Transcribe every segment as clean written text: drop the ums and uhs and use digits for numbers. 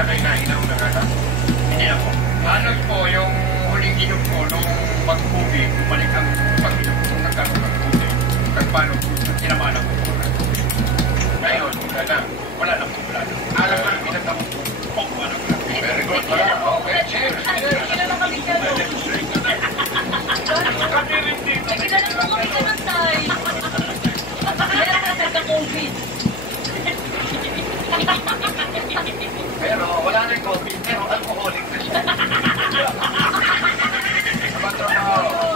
na kayo nailaw na nga? Hindi na po. Halos po yung huling inom ko nung mag-COVID, bumalik ang pag-inom ko nagkaroon ng COVID. Kaya paano po, tinamaan ako po. Ngayon, wala lang po. Alam ko lang pinatawag po. Wala ko lang. Very good. Okay, cheers. Kailan na kami ka doon? Kailan na kami ka doon, Tay? Meron na nagka-COVID. Pero wala na yung COVID, pero alcoholic na siya.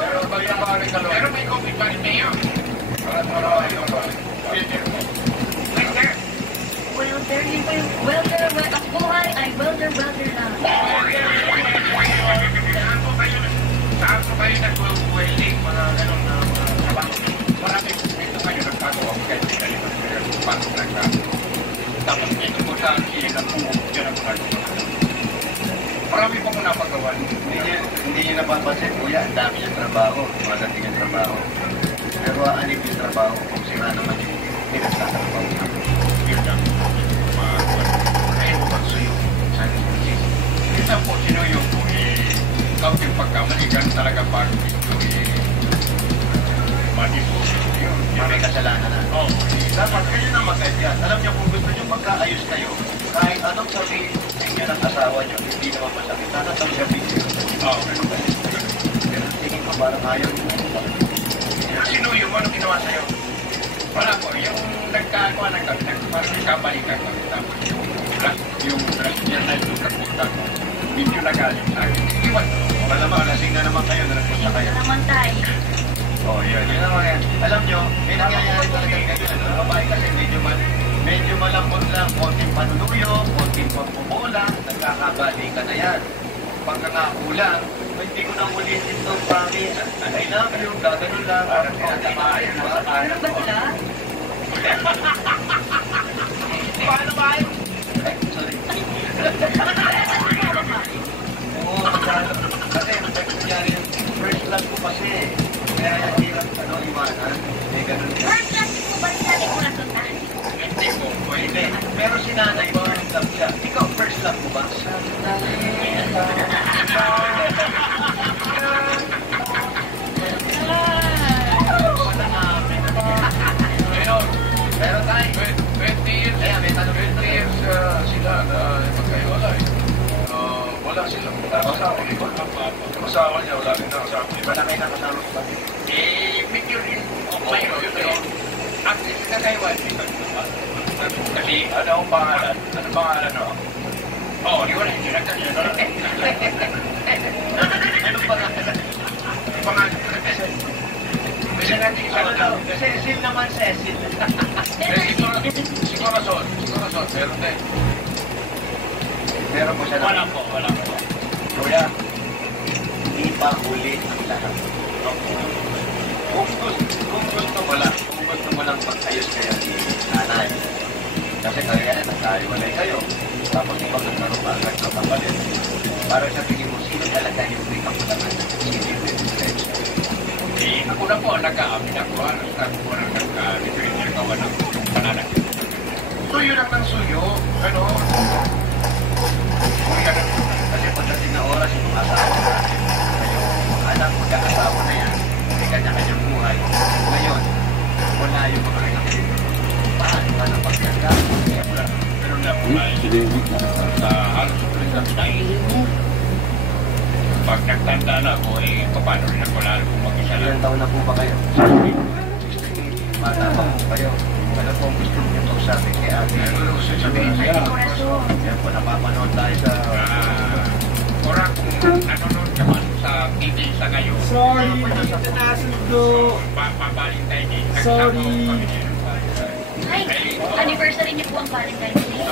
Pero bali-bali ka lang. Pero may COVID pa rin na yun. Welder, ang buhay ay welder na. Saan ko kayo nag-welding, mga gano'n na mga trabaho? Marami dito kayo nagpagawa, kaya hindi kayo nagpagpagpag nagpagpag. Tapos dito po sa akin, yan ang mga marami po muna pagawa. Hindi nyo napapansin, kuya, ang dami yung trabaho, magating yung trabaho. Pero anip yung trabaho kung sila naman yung pinagtatrabaho. Yun lang. Kaya po magsuyo. Minsan po sinuyo po kaunting pagkamali. Ganun talaga pag ito mali po. May kasalanan na. Oo. Dapat kayo na mag-adjust. Alam niyo kung gusto niyo magkaayos kayo, kahit anong sabihin niyo ng asawa niyo, hindi naman masakit. Sana sabihin niyo. Oo. Pero tingin ko parang ayaw niyo. Sinuyo mo, ano ginawa sa'yo? Wala po. Yung parang nagkabalikan kami. Tapos yung niya na yung nagpunta ko. Medyo nagaling sa akin. Iwan. Malamang lasing na naman kayo na nagpunta kayo. Naman, Tay. Oh, yun naman yan. Alam nyo, may nangyayari talaga ganyan. Ang babae kasi medyo malambot lang, konting panunuyo, konting pagpubola, nagkakabali ka na yan. Pagkakakulang, hindi ko na ulitin itong promise. I love you, gaganon lang. Parang tinatamayan. Ano ba sila? Paano ba yun? Ay, sorry. Oo, kasi nangyari yung first love ko kasi. Kaya hirap iwanan. May ganun yan. First class ko ba sa dekorasyon, Tay? Hindi po. Pwede. Pero si nanay, first love siya. Ikaw, first love mo ba? Pero tayo, 20 years. Kaya may tanong 20 years sila na magkaiwalay. Wala silang asawa. Yung asawa niya, wala rin na asawa. wala kayo nakasama ko ba? Medyo rin. Mayroon yun. At sila kayo, kasi ano ang pangalan? Ano pangalan no? Oo, di wala. Hindi lang kanya. Ano pangalan? Pangalan. Kasi natin Ano daw? Cecil naman, Cecil. Siguro son. Meron din. Meron po siya na. Wala po. Kuya, hindi pa huli ang lahat. Kung gusto mo lang mag-ayos kayo ni nanay. Kasi kaya nagkaiwalay kayo. Tapos ikaw nagkaroon ka agad ng kapalit. Para sa tingin mo, sino talaga yung may kaputanan? Sino yung may diferensya? Ako na po, nag-aamin ako. Ako na nag-diferensya ng panalag. Suyo lang ng suyo. Ano? Kasi pagdating na oras yung mga asawa natin, kayo, mga anak, magkakasawa na yan, may kanya-kanyang buhay. Ngayon, wala yung mga anak. Paano ka na pagkanda? Pero na po sa halos ng tayo. Pag nagtanda na ako, paano rin ako lalo kung mag-isa lang. Ilang taon na po ba kayo? Bata pa po kayo. Ano po ang gusto niyo kausapin kay ate? Ano gusto sabihin siya? Yan po, napapanood tayo sa... Orang kung nanonood naman sa TV sa ngayon. Sorry, hindi ka nasundo. Papabalin tayo din. Sorry. Ay, anniversary niyo po ang Valentine's Day.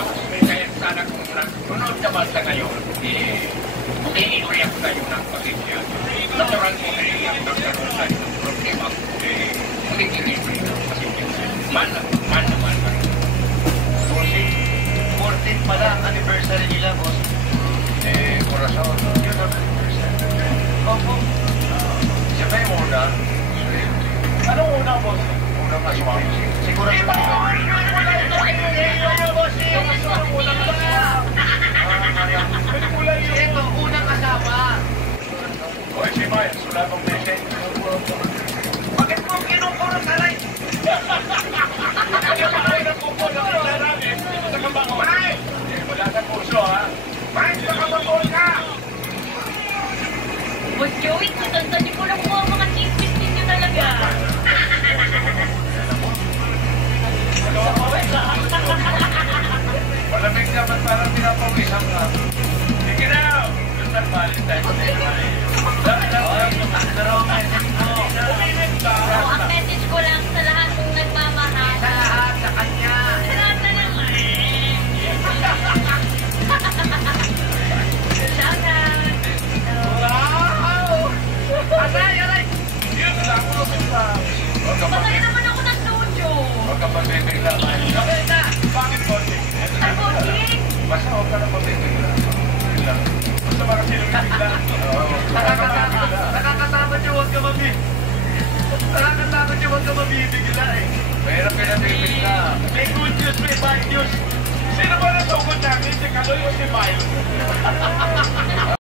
Kaya sana kung nanonood naman sa ngayon, mag-i-enjoy ako tayo ng pasensya. Natural mo kaya nagkaroon tayo ng problema. Mag-i-enjoy ng pasensya. Man naman. 14 pala ang anniversary nila, boss. Corazon. Yun ang anniversary. Opo. Siya ba yung una? Anong una, boss? Unang aswang. Siguro sa... dapat parang pinapawisan ka. Sige na! Basta Valentine's Day naman eh. Pero ang message mo, Umilit ka! So, ang message ko lang sa lahat ng nagmamahal. sa lahat, sa kanya. Sa lahat na naman. Shout out. Wow! Aray, aray! Yun lang, ulupin ka. Huwag ka Masaya naman ako ng studio. Huwag ka mabibigla. Okay na. Bakit konti? Ay, Bossing. Basta huwag ka na mabibigla. Yun lang. Basta baka sino bibigla. Nakakatakot yung huwag ka Nakakatakot yung huwag ka mabibigla eh. Mahirap ka na bibigla. May good news, may bad news. Sino ba nasugod namin? Si Kaloy o si Miles?